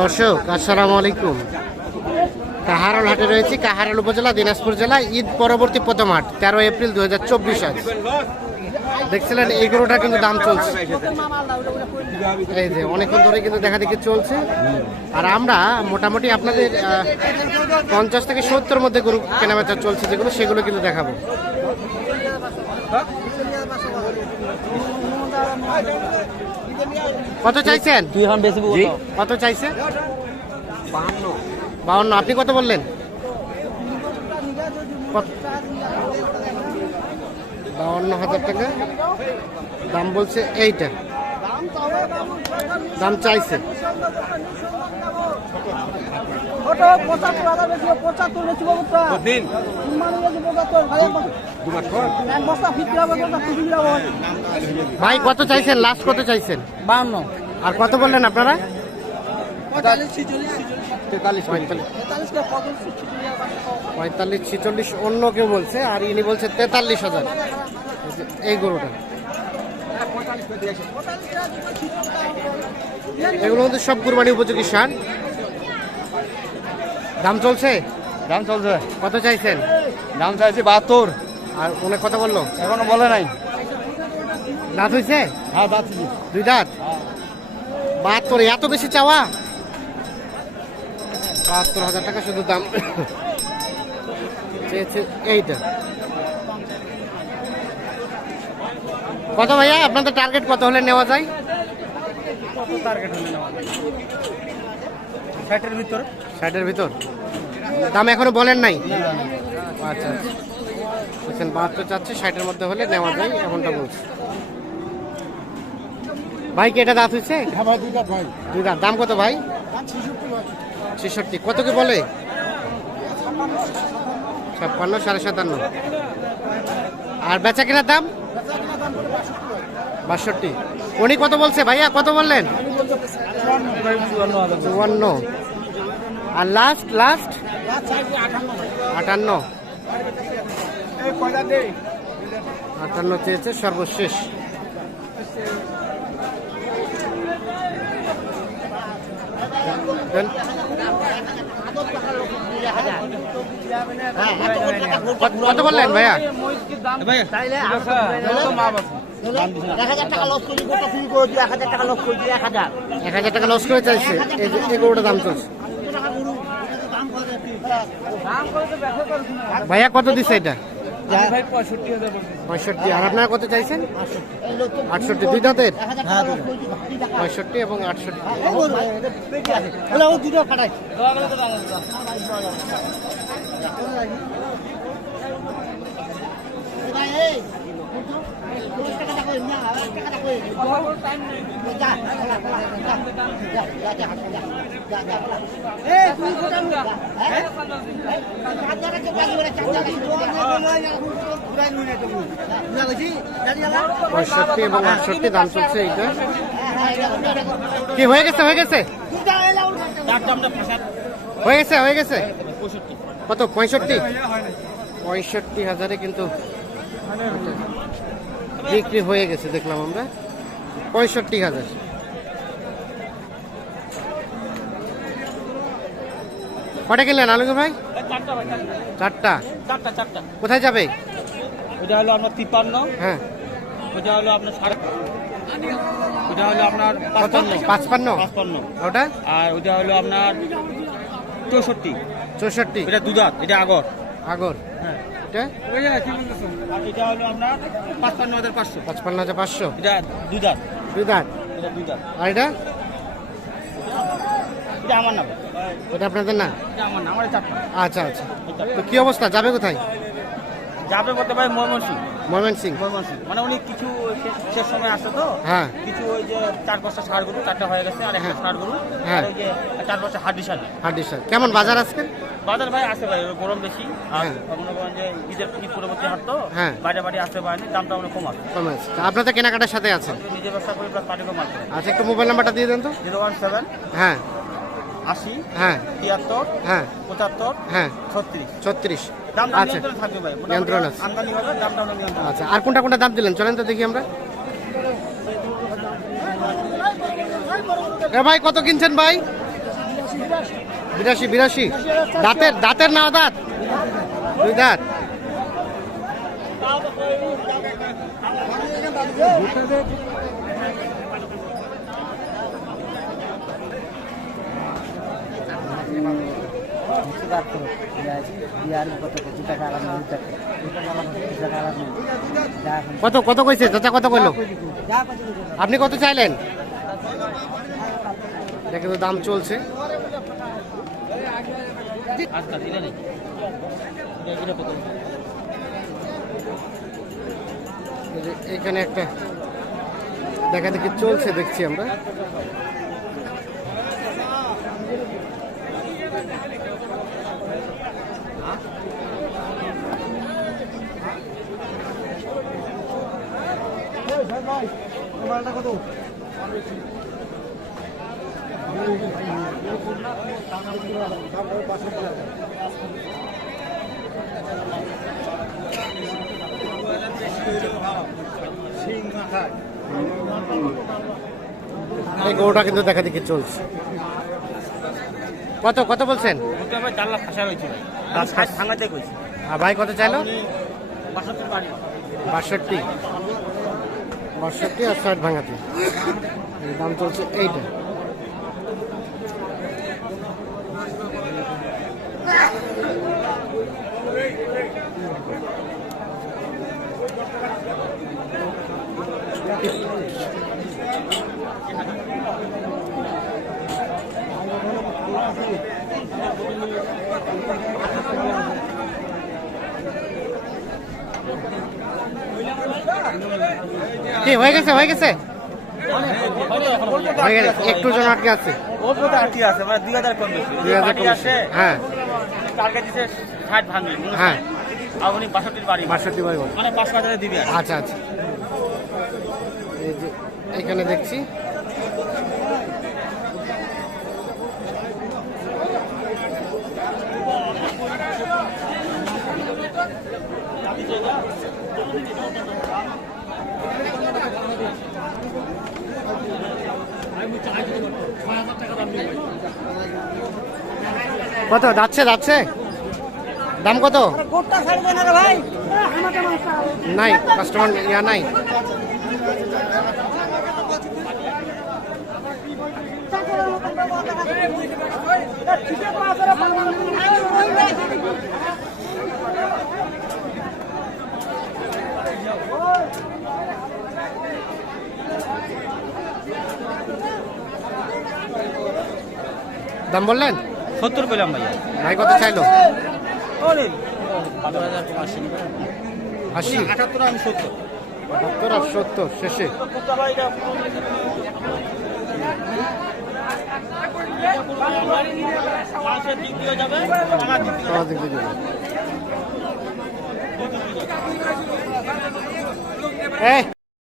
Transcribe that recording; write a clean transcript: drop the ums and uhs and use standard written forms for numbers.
দর্শক আসসালামু আলাইকুম। কাহারোল হাটে রয়েছে, কাহারোল উপজেলা, দিনাজপুর জেলা। ঈদ পরবর্তী প্রথম হাট 13 এপ্রিল 2024। আজ দেখছিলেন এই গরুটা কিন্তু দাম চলছে, এই যে অনেকক্ষণ ধরে কিন্তু দেখা দেখি চলছে। আর আমরা মোটামুটি আপনাদের 50 থেকে 70 মধ্যে গরু কেনাবেচা চলছে যেগুলো, সেগুলো কিন্তু দেখাবো। কত চাইছেন? কত চাইছে? 52। আপনি কত বললেন? 52,000 টাকা দাম বলছে। এইটা দাম চাইছে। ভাই কত চাইছেন? লাস্ট কত চাইছেন? 52। আর কত বললেন আপনারা? 45, 46 অন্য কেউ বলছে, আর ইনি বলছে 43,000 এই গরুটা। এগুলো মধ্যে সব কুরবানি উপযোগী সার। দাম চলছে? দাম চলছে। কত চাইছেন? দাম চাইছি 72। আর অনেক কথা বললো? এখনো বলে নাই। দাঁত হয়েছে? হ্যাঁ দাঁত। 2 দাঁত। 72, এত বেশি চাওয়া? 72,000 টাকা শুধু দাম চেয়েছে। এইটা কত ভাইয়া? আপনাদের টার্গেট কত হলে নেওয়া যায়? কত টার্গেট হলে নেওয়া যায়? 60-এর ভিতর। 60-এর ভিতর দাম এখনো বলেন নাই? আচ্ছা আচ্ছা, বলছেন 72 চাচ্ছে, 60-এর মধ্যে হলে নেওয়া যায় এমনটা বলছে। ভাই কি এটা দাঁত হয়েছে? হ্যাঁ ভাই 2 দাঁত ভাই। 2 দাঁত। দাম কত ভাই? 66। কত কি বলে? 56, 57.5। আর বেচা কেনার দাম 62। উনি কত বলছে ভাইয়া? কত বললেন? 54। আর লাস্ট 58। 58 চেয়েছে সর্বশেষ। কত বললেন ভাইয়া? 1000 টাকা লস করে 1000 টাকা লস করে চাইছে। এই গরুটার দাম চলছে। ভাইয়া কত দিচ্ছে এটা? 65। আর আপনারা কত চাইছেন? 68। 2 দাঁতের? 65 এবং 68। পঁয়ষট্টি এবং 68 দাম চলছে। এইটা কি হয়ে গেছে? হয়ে গেছে কত? 65। 65,000-এ কিন্তু বিক্রি হয়ে গেছে দেখলাম আমরা। 65,000। কটা কিনলেন আলুকে ভাই? 4টা। কোথায় যাবে? ওটা হলো আপনার 53। হ্যাঁ। ওটা হলো আপনার ওটা হলো আপনার 55। ওটা? আর ওটা হলো আপনার 64। 64। এটা 2 দাঁত। এটা আগর। হ্যাঁ। এটা আর এটা হলো আপনার 55,500। 55,500। এটা 2 দাঁত। 2 দাঁত। এটা 2 দাঁত। আর এটা? এটা আমার না। ওটা আপনাদের না? এটা আমার না, আমার 4টা। আচ্ছা আচ্ছা। তো কি অবস্থা? যাবে কোথায়? যাবে বলতে ভাই ময়মনসিংহ। মানে উনি কিছু শেষ সময় আসে তো। হ্যাঁ। কিছু ওই যে 4-5টা ষাঁড় গরু, 4টা হয়ে গেছে, আর একটা ষাঁড় গরু। হ্যাঁ। ওই যে 4-5টা হাড্ডি ষাঁড়। কেমন বাজার আজকে? বাজার ভাই আছে ভাই, গরম বেশি। আর হ্যাঁ। মনে করেন যে ঈদ পরবর্তী হাট তো। হ্যাঁ। বাইরে আসতে পারেনি, দামটা অনেক কম আছে। আপনাদের কেনাকাটার সাথে আছেন? নিজে ব্যবসা করি প্লাস পার্টি কম আছে। আচ্ছা, একটু মোবাইল নাম্বারটা দিয়ে দেন তো। 017 হ্যাঁ 80 হ্যাঁ 73 হ্যাঁ 75 হ্যাঁ 36। 36। দামটা আচ্ছা, নিয়ন্ত্রণ থাকবে ভাই। নিয়ন্ত্রণ আছে। আমদানি হবে, দামটা নিয়ন্ত্রণ। আচ্ছা, আর কোনটা দাম দিলেন চলেন তো দেখি আমরা। এ ভাই কত কিনছেন ভাই? 82। দাঁতের না দাঁত? 2 দাঁত। কত কত কইছে চাচা? কত কইলো? আপনি কত চাইলেন? দেখে তো দাম চলছে। আজকা দিলে নেই এটা কত? এই যে এখানে একটা দেখা দেখি চলছে, দেখছি আমরা। এই গরুটা কিন্তু দেখা দেখি চলছে। কত কত বলছেন? 4 লাখ খাসা হয়েছে ভাই। 60 ভাঙাতে কইছি। আর ভাই কত চাইলো? 62 বাড়ি। 62 আর 60 ভাঙাতে। এই দাম চলছে এইটা। কি হয়ে গেছে? হয়ে গেছে, একটু জন আটকে আছে। ও কত আটকে আছে মানে 2000 কম বেশি। 2000 কম বেশি। হ্যাঁ টার্গেট দিছে 60 ভাঙলি। হ্যাঁ আপনি 62 বাড়ি। 62 বাই বল। মানে 5000 এ দিবি। আচ্ছা আচ্ছা। এই যে এখানে দেখছি কত যাচ্ছে দাম কত? নাই কাস্টমার ইয়া নাই। দাম বললেন? 70 কইলাম ভাইয়া। ভাই কত চাইলো? ওরে 5080। 80 78 আমি 70। 78 আর 70 শেষে। কত ভাই এটা? পাঁচের দিক দিয়ে যাবে, আমার দিক দিয়ে আমার দিক দিয়ে যাবে। এই